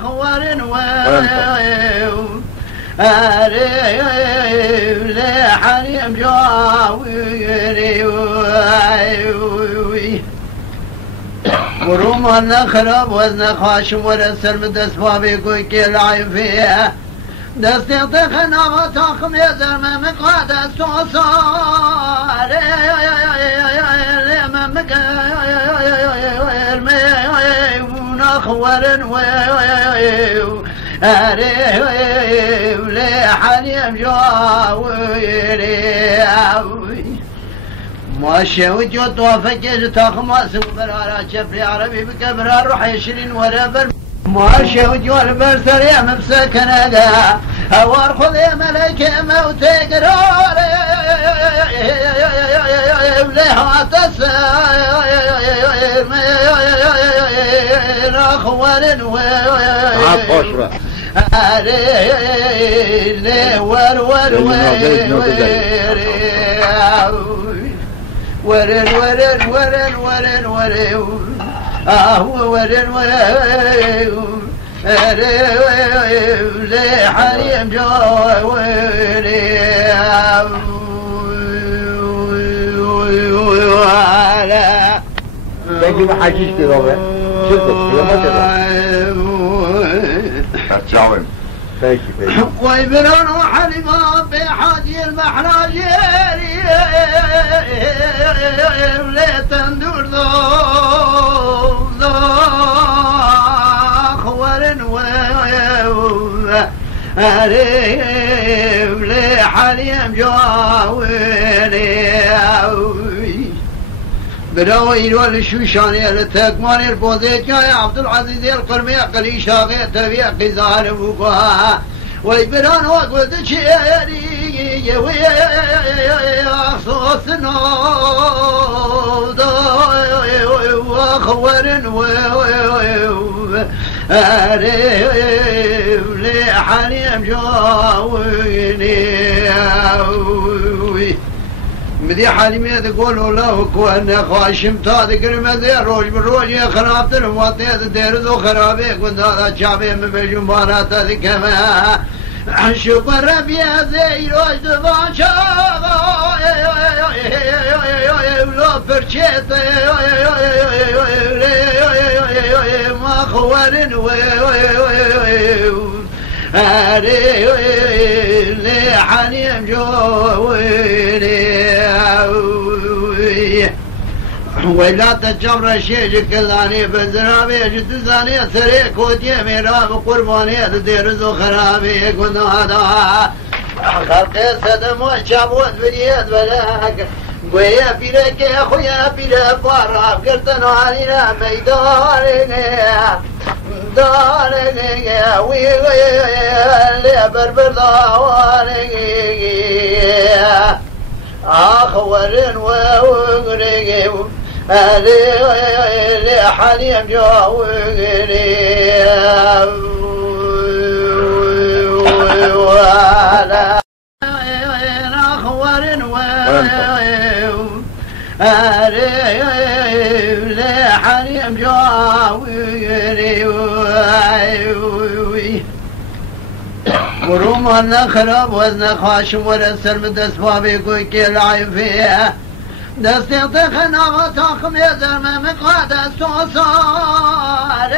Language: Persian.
أخور لحريم جاويري وروم النخرب والنخاشم ورسل بدس بابي كويكي العين فيها دستي طخنا وطاقم يزر ممك هذا الصوصار ممك ونخور لحريم جاويري ماشي وجود وفجر تخماس وبرارة شفري عربي بكبرار روح 20 وربر ماشي وجود برسري مبسكن هذا هوار خذي ملك موتي قرار لها تسير اخوان ورن ورن ورن ورن ورن ورن لحريم جاوري بگی به حجیش دیگه چطور اتجاوب ويبرون وحلما بحاجي المحراجيري لتندور ذو أخور لحليم جاوري براويل والشوشاني التكماني البوزيت يا عبد العزيز القرمي قلي شاغي تبي قزار بوقا ويبران وقود شيري ويصوص نوض وخور لحليم جاويني مدي حالي تقولوا له كون خاشم تذكر مدي روج بالروج يا خرابت المواطنية دير ذو خرابي كنت هذا شعبي من بجنبانا تذكما شوف الربيع زي روج دبان شاغا لو برشيت ما خوارن لحنيم جويني ولا تجمر الشيء كذاني بزرامي جد زاني سريك ودي ميراب قرباني تدير زو خرابي كنت هذا خلقي سدم وشابوت بريد بلاك ويا بيرك يا خويا بيرك بارا قرتنا علينا ميداني دارك يا ويا بربر دارك أخور وغرق حليم جاوغري ولا أخور حليم جاوغري وروم النخرب والنخاشم ورسل بدس بابي كويكي العين فيها دستي طخنا وطاقم يزر ممك هذا الصوصار